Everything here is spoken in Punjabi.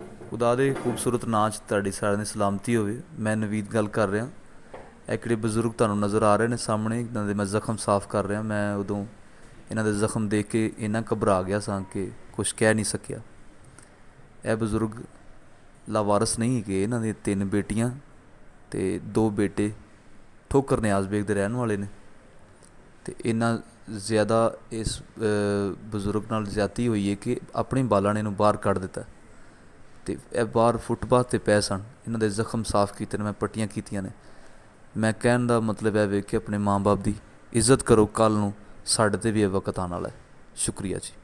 खुदा दे खूबसूरत नाच ਤੁਹਾਡੀ ਸਾਰਿਆਂ ਦੀ ਸਲਾਮਤੀ ਹੋਵੇ। ਮੈਂ ਨਵੀਦ ਗੱਲ ਕਰ ਰਿਹਾ। ਇਹ ਕਿਹੜੇ ਬਜ਼ੁਰਗ ਤੁਹਾਨੂੰ ਨਜ਼ਰ ਆ ਰਹੇ ਨੇ ਸਾਹਮਣੇ, ਇਹਨਾਂ ਦੇ ਮੈਂ ਜ਼ਖਮ ਸਾਫ਼ ਕਰ ਰਿਹਾ। ਮੈਂ ਉਦੋਂ ਇਹਨਾਂ ਦੇ ਜ਼ਖਮ ਦੇਖ ਕੇ ਇੰਨਾ ਘਬਰਾ ਗਿਆ ਸਾਂ ਕਿ ਕੁਛ ਕਹਿ ਨਹੀਂ ਸਕਿਆ। ਇਹ ਬਜ਼ੁਰਗ ਲਾਵਾਰਸ ਨਹੀਂ ਹੈਗੇ। ਇਹਨਾਂ ਦੀਆਂ 3 ਬੇਟੀਆਂ ਅਤੇ 2 ਬੇਟੇ ਠੋਕਰ ਨਿਆਜ਼ ਬੇਗ ਦੇ ਰਹਿਣ ਵਾਲੇ ਨੇ। ਅਤੇ ਇੰਨਾ ਜ਼ਿਆਦਾ ਇਸ ਬਜ਼ੁਰਗ ਨਾਲ ਜ਼ਿਆਦਤੀ ਹੋਈ ਹੈ ਕਿ ਆਪਣੇ ਬਾਲਾਂ ਨੇ ਇਹਨੂੰ ਬਾਹਰ ਕੱਢ ਦਿੱਤਾ। ਅਤੇ ਇਹ ਬਾਹਰ ਫੁੱਟਪਾਥ 'ਤੇ ਪਏ ਸਨ। ਇਹਨਾਂ ਦੇ ਜ਼ਖਮ ਸਾਫ਼ ਕੀਤੇ ਨੇ, ਮੈਂ ਪੱਟੀਆਂ ਕੀਤੀਆਂ ਨੇ। ਮੈਂ ਕਹਿਣ ਦਾ ਮਤਲਬ ਇਹ ਵੇ ਕਿ ਆਪਣੇ ਮਾਂ ਬਾਪ ਦੀ ਇੱਜ਼ਤ ਕਰੋ, ਕੱਲ੍ਹ ਨੂੰ ਸਾਡੇ 'ਤੇ ਵੀ ਇਹ ਵਕਤ ਆਉਣ ਵਾਲਾ ਹੈ। ਸ਼ੁਕਰੀਆ ਜੀ।